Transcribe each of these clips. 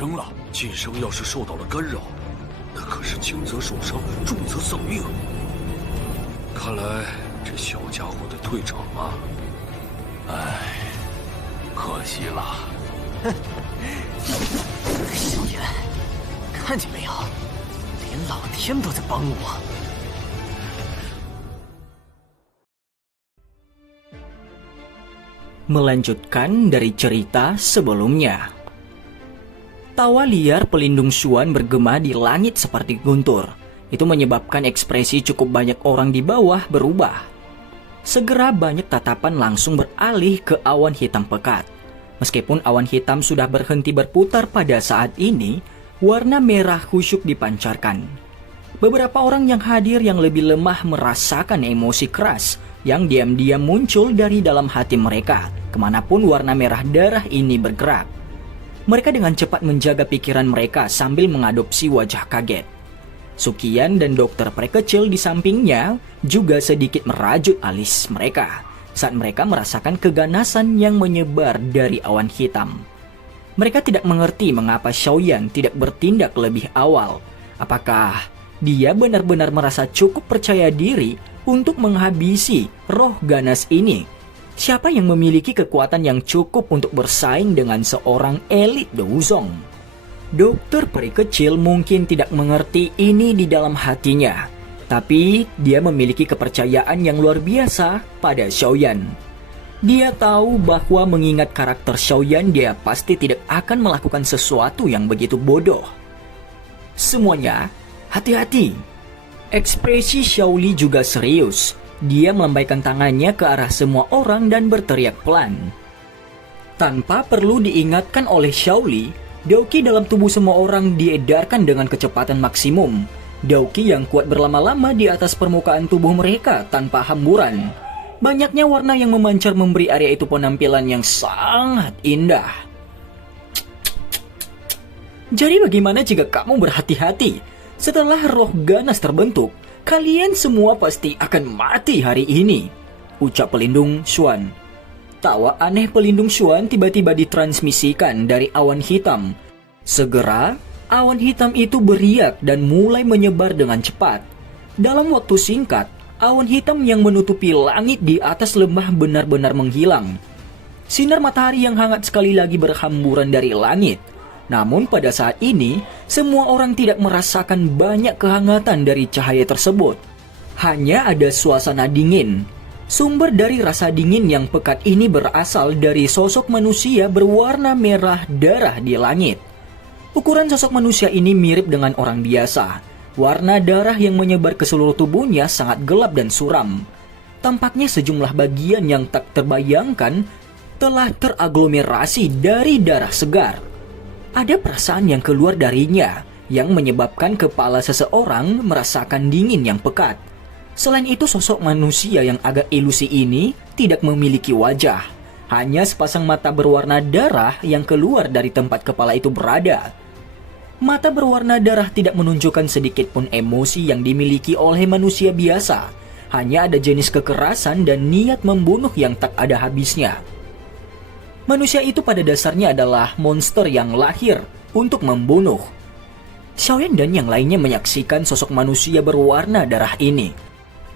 生了。晋升要是受到了干扰，那可是轻则受伤，重则丧命。看来这小家伙得退场啊！唉，可惜了。哼，萧炎，看见没有？连老天都在帮我。Melanjutkan dari cerita sebelumnya. Tawa liar pelindung Xuan bergema di langit seperti guntur. Itu menyebabkan ekspresi cukup banyak orang di bawah berubah. Segera banyak tatapan langsung beralih ke awan hitam pekat. Meskipun awan hitam sudah berhenti berputar pada saat ini, warna merah khusyuk dipancarkan. Beberapa orang yang hadir yang lebih lemah merasakan emosi keras yang diam-diam muncul dari dalam hati mereka, kemanapun warna merah darah ini bergerak. Mereka dengan cepat menjaga pikiran mereka sambil mengadopsi wajah kaget. Sukian dan dokter prekecil di sampingnya juga sedikit merajut alis mereka saat mereka merasakan keganasan yang menyebar dari awan hitam. Mereka tidak mengerti mengapa Xiaoyan tidak bertindak lebih awal. Apakah dia benar-benar merasa cukup percaya diri untuk menghabisi roh ganas ini? Siapa yang memiliki kekuatan yang cukup untuk bersaing dengan seorang elit Douzong? Dokter peri kecil mungkin tidak mengerti ini di dalam hatinya, tapi dia memiliki kepercayaan yang luar biasa pada Xiaoyan. Dia tahu bahwa mengingat karakter Xiaoyan, dia pasti tidak akan melakukan sesuatu yang begitu bodoh. Semuanya, hati-hati. Ekspresi Xiaoli juga serius. Dia melambaikan tangannya ke arah semua orang dan berteriak pelan. Tanpa perlu diingatkan oleh Xiaoli, Daoqi dalam tubuh semua orang diedarkan dengan kecepatan maksimum. Daoqi yang kuat berlama-lama di atas permukaan tubuh mereka tanpa hamburan. Banyaknya warna yang memancar memberi area itu penampilan yang sangat indah. Jadi bagaimana jika kamu berhati-hati? Setelah roh ganas terbentuk, kalian semua pasti akan mati hari ini, ucap pelindung Xuan. Tawa aneh pelindung Xuan tiba-tiba ditransmisikan dari awan hitam. Segera, awan hitam itu beriak dan mulai menyebar dengan cepat. Dalam waktu singkat, awan hitam yang menutupi langit di atas lembah benar-benar menghilang. Sinar matahari yang hangat sekali lagi berhamburan dari langit. Namun pada saat ini, semua orang tidak merasakan banyak kehangatan dari cahaya tersebut. Hanya ada suasana dingin. Sumber dari rasa dingin yang pekat ini berasal dari sosok manusia berwarna merah darah di langit. Ukuran sosok manusia ini mirip dengan orang biasa. Warna darah yang menyebar ke seluruh tubuhnya sangat gelap dan suram. Tampaknya sejumlah bagian yang tak terbayangkan telah teraglomerasi dari darah segar. Ada perasaan yang keluar darinya yang menyebabkan kepala seseorang merasakan dingin yang pekat. Selain itu, sosok manusia yang agak ilusi ini tidak memiliki wajah. Hanya sepasang mata berwarna darah yang keluar dari tempat kepala itu berada. Mata berwarna darah tidak menunjukkan sedikit pun emosi yang dimiliki oleh manusia biasa. Hanya ada jenis kekerasan dan niat membunuh yang tak ada habisnya. Manusia itu pada dasarnya adalah monster yang lahir untuk membunuh. Xiaoyan dan yang lainnya menyaksikan sosok manusia berwarna darah ini.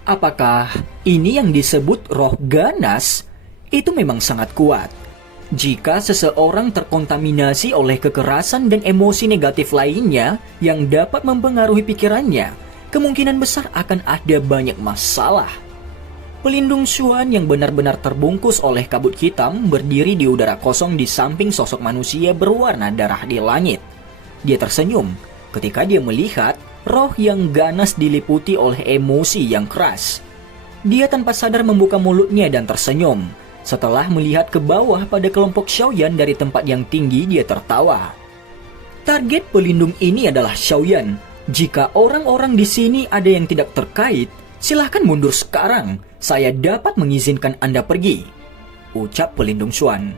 Apakah ini yang disebut roh ganas? Itu memang sangat kuat. Jika seseorang terkontaminasi oleh kekerasan dan emosi negatif lainnya yang dapat mempengaruhi pikirannya, kemungkinan besar akan ada banyak masalah. Pelindung Xuan yang benar-benar terbungkus oleh kabut hitam berdiri di udara kosong di samping sosok manusia berwarna darah di langit. Dia tersenyum ketika dia melihat roh yang ganas diliputi oleh emosi yang keras. Dia tanpa sadar membuka mulutnya dan tersenyum. Setelah melihat ke bawah pada kelompok Xiaoyan dari tempat yang tinggi, dia tertawa. Target pelindung ini adalah Xiaoyan. Jika orang-orang di sini ada yang tidak terkait, silahkan mundur sekarang. Saya dapat mengizinkan Anda pergi, ucap pelindung Xuan.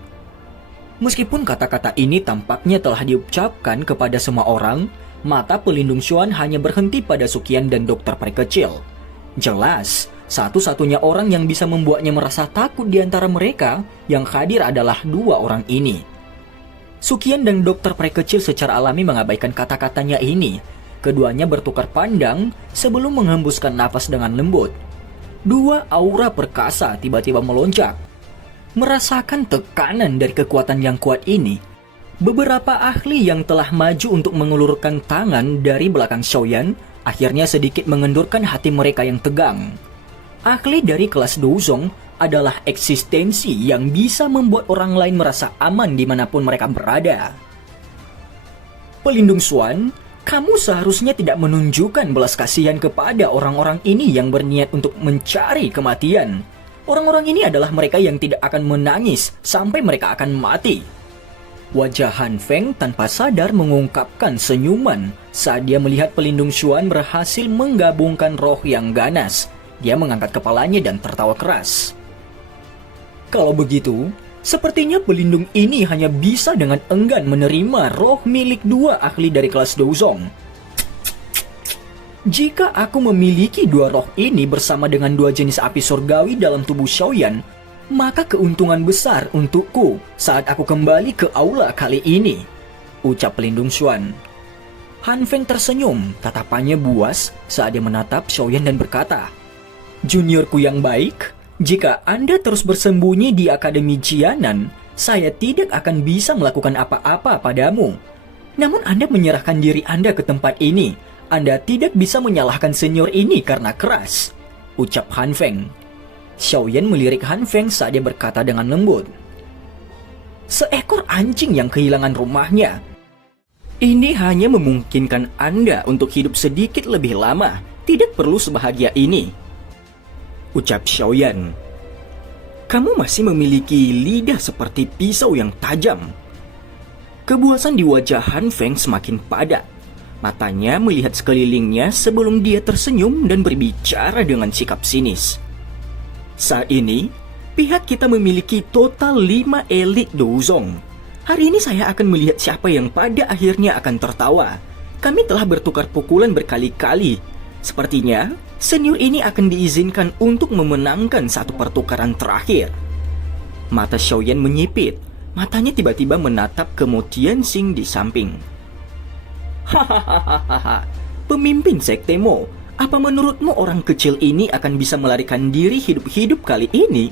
Meskipun kata-kata ini tampaknya telah diucapkan kepada semua orang, mata pelindung Xuan hanya berhenti pada Sukian dan dokter peri kecil. Jelas, satu-satunya orang yang bisa membuatnya merasa takut di antara mereka yang hadir adalah dua orang ini. Sukian dan dokter peri kecil secara alami mengabaikan kata-katanya ini. Keduanya bertukar pandang sebelum menghembuskan napas dengan lembut. Dua aura perkasa tiba-tiba melonjak. Merasakan tekanan dari kekuatan yang kuat ini, beberapa ahli yang telah maju untuk mengulurkan tangan dari belakang Xiaoyan akhirnya sedikit mengendurkan hati mereka yang tegang. Ahli dari kelas Douzong adalah eksistensi yang bisa membuat orang lain merasa aman dimanapun mereka berada. Pelindung Xuan, kamu seharusnya tidak menunjukkan belas kasihan kepada orang-orang ini yang berniat untuk mencari kematian. Orang-orang ini adalah mereka yang tidak akan menangis sampai mereka akan mati. Wajah Han Feng tanpa sadar mengungkapkan senyuman saat dia melihat pelindung Xuan berhasil menggabungkan roh yang ganas. Dia mengangkat kepalanya dan tertawa keras. Kalau begitu, sepertinya pelindung ini hanya bisa dengan enggan menerima roh milik dua ahli dari kelas Douzong. Jika aku memiliki dua roh ini bersama dengan dua jenis api surgawi dalam tubuh Xiaoyan, maka keuntungan besar untukku saat aku kembali ke aula kali ini, ucap pelindung Xuan. Han Feng tersenyum, tatapannya buas saat dia menatap Xiaoyan dan berkata, "Juniorku yang baik, jika Anda terus bersembunyi di Akademi Jianan, saya tidak akan bisa melakukan apa-apa padamu. Namun Anda menyerahkan diri Anda ke tempat ini. Anda tidak bisa menyalahkan senior ini karena keras," ucap Han Feng. Xiaoyan melirik Han Feng saat dia berkata dengan lembut, "Seekor anjing yang kehilangan rumahnya. Ini hanya memungkinkan Anda untuk hidup sedikit lebih lama. Tidak perlu sebahagia ini," ucap Xiaoyan. "Kamu masih memiliki lidah seperti pisau yang tajam." Kebuasan di wajah Han Feng semakin padat. Matanya melihat sekelilingnya sebelum dia tersenyum dan berbicara dengan sikap sinis. "Saat ini, pihak kita memiliki total 5 elit Douzong. Hari ini saya akan melihat siapa yang pada akhirnya akan tertawa. Kami telah bertukar pukulan berkali-kali. Sepertinya, senior ini akan diizinkan untuk memenangkan satu pertukaran terakhir." Mata Xiaoyan menyipit. Matanya tiba-tiba menatap ke Mo Tianxing di samping. "Hahaha, pemimpin sekte Mo, apa menurutmu orang kecil ini akan bisa melarikan diri hidup-hidup kali ini?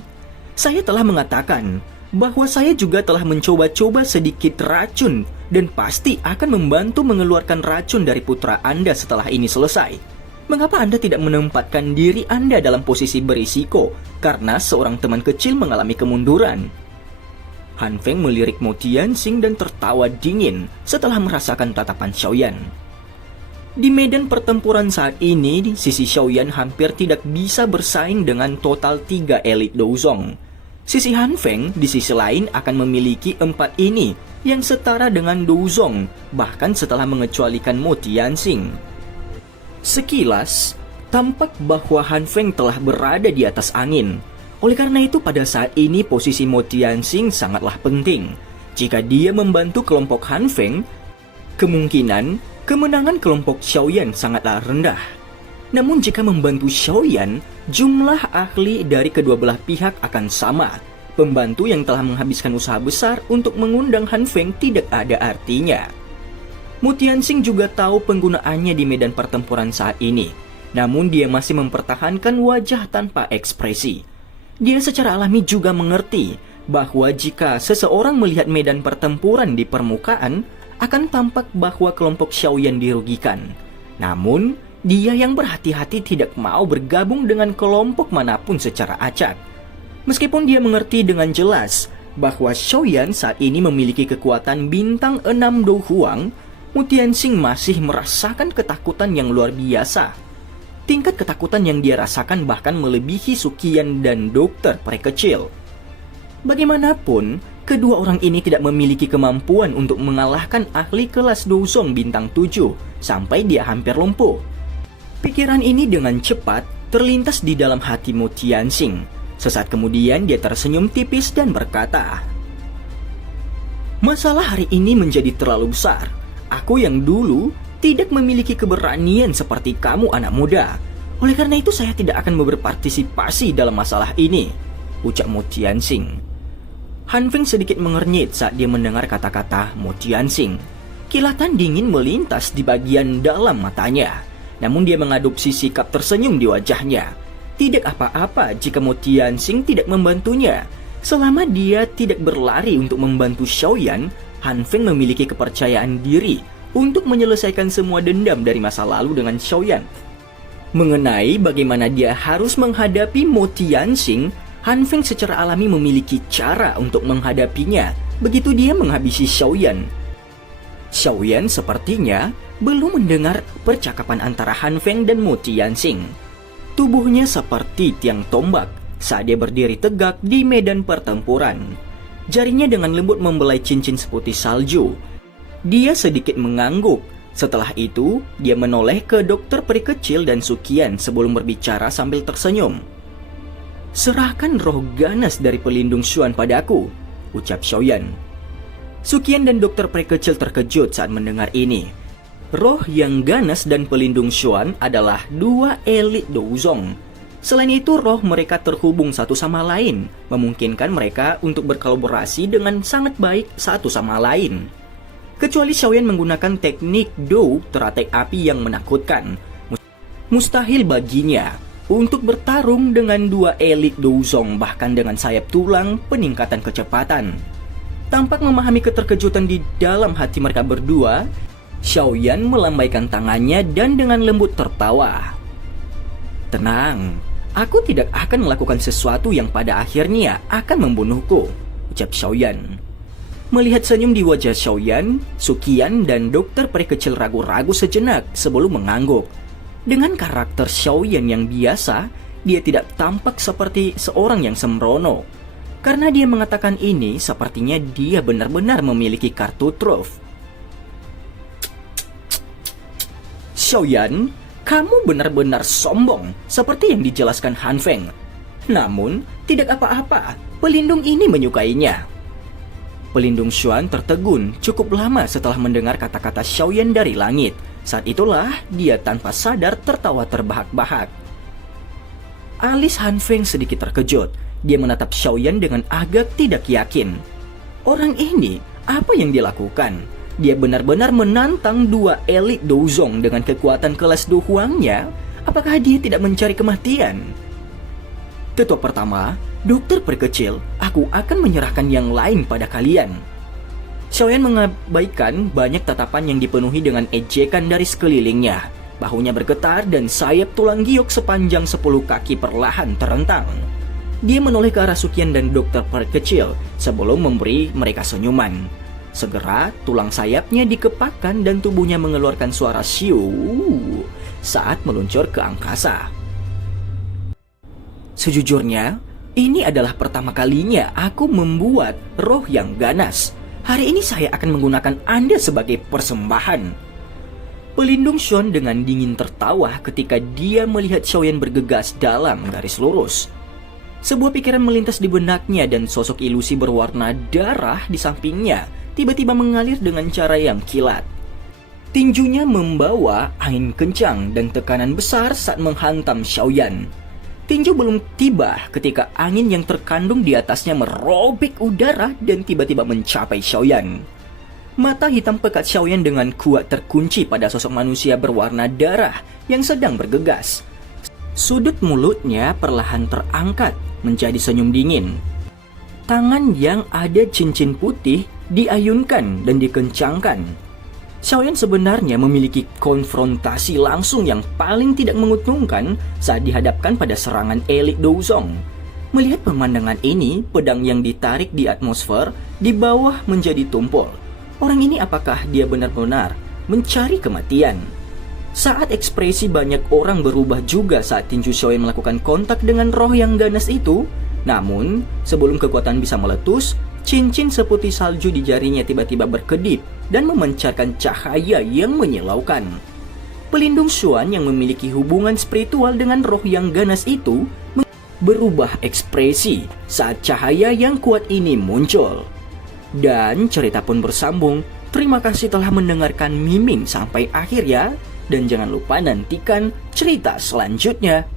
Saya telah mengatakan bahwa saya juga telah mencoba-coba sedikit racun dan pasti akan membantu mengeluarkan racun dari putra Anda setelah ini selesai. Mengapa Anda tidak menempatkan diri Anda dalam posisi berisiko karena seorang teman kecil mengalami kemunduran?" Han Feng melirik Mo Tianxing dan tertawa dingin setelah merasakan tatapan Xiaoyan. Di medan pertempuran saat ini, sisi Xiaoyan hampir tidak bisa bersaing dengan total 3 elit Douzong. Sisi Han Feng di sisi lain akan memiliki 4 ini yang setara dengan Douzong, bahkan setelah mengecualikan Mo Tianxing. Sekilas, tampak bahwa Han Feng telah berada di atas angin. Oleh karena itu pada saat ini posisi Mo Tianxing sangatlah penting. Jika dia membantu kelompok Han Feng, kemungkinan kemenangan kelompok Xiaoyan sangatlah rendah. Namun jika membantu Xiaoyan, jumlah ahli dari kedua belah pihak akan sama. Pembantu yang telah menghabiskan usaha besar untuk mengundang Han Feng tidak ada artinya. Mo Tianxing juga tahu penggunaannya di medan pertempuran saat ini. Namun dia masih mempertahankan wajah tanpa ekspresi. Dia secara alami juga mengerti bahwa jika seseorang melihat medan pertempuran di permukaan, akan tampak bahwa kelompok Xiaoyan dirugikan. Namun, dia yang berhati-hati tidak mau bergabung dengan kelompok manapun secara acak. Meskipun dia mengerti dengan jelas bahwa Xiaoyan saat ini memiliki kekuatan bintang 6 Do Huang, Mo Tianxing masih merasakan ketakutan yang luar biasa. Tingkat ketakutan yang dia rasakan bahkan melebihi Sukian dan dokter peri kecil. Bagaimanapun, kedua orang ini tidak memiliki kemampuan untuk mengalahkan ahli kelas Douzong bintang 7 sampai dia hampir lumpuh. Pikiran ini dengan cepat terlintas di dalam hati Mo Tianxing. Sesaat kemudian dia tersenyum tipis dan berkata, "Masalah hari ini menjadi terlalu besar. Aku yang dulu tidak memiliki keberanian seperti kamu anak muda. Oleh karena itu saya tidak akan berpartisipasi dalam masalah ini," ucap Mo Tianxing. Han Feng sedikit mengernyit saat dia mendengar kata-kata Mo Tianxing. Kilatan dingin melintas di bagian dalam matanya. Namun dia mengadopsi sikap tersenyum di wajahnya. Tidak apa-apa jika Mo Tianxing tidak membantunya. Selama dia tidak berlari untuk membantu Xiaoyan, Han Feng memiliki kepercayaan diri untuk menyelesaikan semua dendam dari masa lalu dengan Xiaoyan. Mengenai bagaimana dia harus menghadapi Mo Tianxing, Han Feng secara alami memiliki cara untuk menghadapinya begitu dia menghabisi Xiaoyan. Xiaoyan sepertinya belum mendengar percakapan antara Han Feng dan Mo Tianxing. Tubuhnya seperti tiang tombak saat dia berdiri tegak di medan pertempuran. Jarinya dengan lembut membelai cincin seputih salju. Dia sedikit mengangguk. Setelah itu, dia menoleh ke dokter peri kecil dan Suqian sebelum berbicara sambil tersenyum. "Serahkan roh ganas dari pelindung Xuan padaku," ucap Xiaoyan. Suqian dan dokter peri kecil terkejut saat mendengar ini. Roh yang ganas dan pelindung Xuan adalah dua elit Douzong. Selain itu, roh mereka terhubung satu sama lain, memungkinkan mereka untuk berkolaborasi dengan sangat baik satu sama lain. Kecuali Xiaoyan menggunakan teknik Dou teratai api yang menakutkan, mustahil baginya untuk bertarung dengan dua elit Douzong bahkan dengan sayap tulang peningkatan kecepatan. Tampak memahami keterkejutan di dalam hati mereka berdua, Xiaoyan melambaikan tangannya dan dengan lembut tertawa. "Tenang, aku tidak akan melakukan sesuatu yang pada akhirnya akan membunuhku," ucap Xiaoyan. Melihat senyum di wajah Xiaoyan, Suqian dan dokter peri kecil ragu-ragu sejenak sebelum mengangguk. Dengan karakter Xiaoyan yang biasa, dia tidak tampak seperti seorang yang sembrono. Karena dia mengatakan ini, sepertinya dia benar-benar memiliki kartu truf. "Xiaoyan, kamu benar-benar sombong, seperti yang dijelaskan Han Feng. Namun, tidak apa-apa, pelindung ini menyukainya." Pelindung Xuan tertegun cukup lama setelah mendengar kata-kata Xiaoyan dari langit. Saat itulah dia tanpa sadar tertawa terbahak-bahak. Alis Han Feng sedikit terkejut. Dia menatap Xiaoyan dengan agak tidak yakin. Orang ini, apa yang dia lakukan? Dia benar-benar menantang dua elit Douzong dengan kekuatan kelas Du Huangnya. Apakah dia tidak mencari kematian? "Tetua pertama, dokter perkecil, aku akan menyerahkan yang lain pada kalian." Xiaoyan mengabaikan banyak tatapan yang dipenuhi dengan ejekan dari sekelilingnya. Bahunya bergetar dan sayap tulang giok sepanjang 10 kaki perlahan terentang. Dia menoleh ke arah Suqian dan dokter perkecil sebelum memberi mereka senyuman. Segera tulang sayapnya dikepakkan dan tubuhnya mengeluarkan suara siu saat meluncur ke angkasa. "Sejujurnya, ini adalah pertama kalinya aku membuat roh yang ganas. Hari ini saya akan menggunakan Anda sebagai persembahan." Pelindung Xuan dengan dingin tertawa ketika dia melihat Xiaoyan bergegas dalam garis lurus. Sebuah pikiran melintas di benaknya dan sosok ilusi berwarna darah di sampingnya tiba-tiba mengalir dengan cara yang kilat. Tinjunya membawa angin kencang dan tekanan besar saat menghantam Xiaoyan. Tinju belum tiba ketika angin yang terkandung di atasnya merobek udara dan tiba-tiba mencapai Xiaoyan. Mata hitam pekat Xiaoyan dengan kuat terkunci pada sosok manusia berwarna darah yang sedang bergegas. Sudut mulutnya perlahan terangkat menjadi senyum dingin. Tangan yang ada cincin putih diayunkan dan dikencangkan. Xiaoyan sebenarnya memiliki konfrontasi langsung yang paling tidak menguntungkan saat dihadapkan pada serangan elit Douzong. Melihat pemandangan ini, pedang yang ditarik di atmosfer di bawah menjadi tumpul. Orang ini apakah dia benar-benar mencari kematian? Saat ekspresi banyak orang berubah juga saat tinju Xiaoyan melakukan kontak dengan roh yang ganas itu. Namun, sebelum kekuatan bisa meletus, cincin seputih salju di jarinya tiba-tiba berkedip dan memancarkan cahaya yang menyilaukan. Pelindung Xuan yang memiliki hubungan spiritual dengan roh yang ganas itu berubah ekspresi saat cahaya yang kuat ini muncul. Dan cerita pun bersambung. Terima kasih telah mendengarkan Miming sampai akhir ya. Dan jangan lupa nantikan cerita selanjutnya.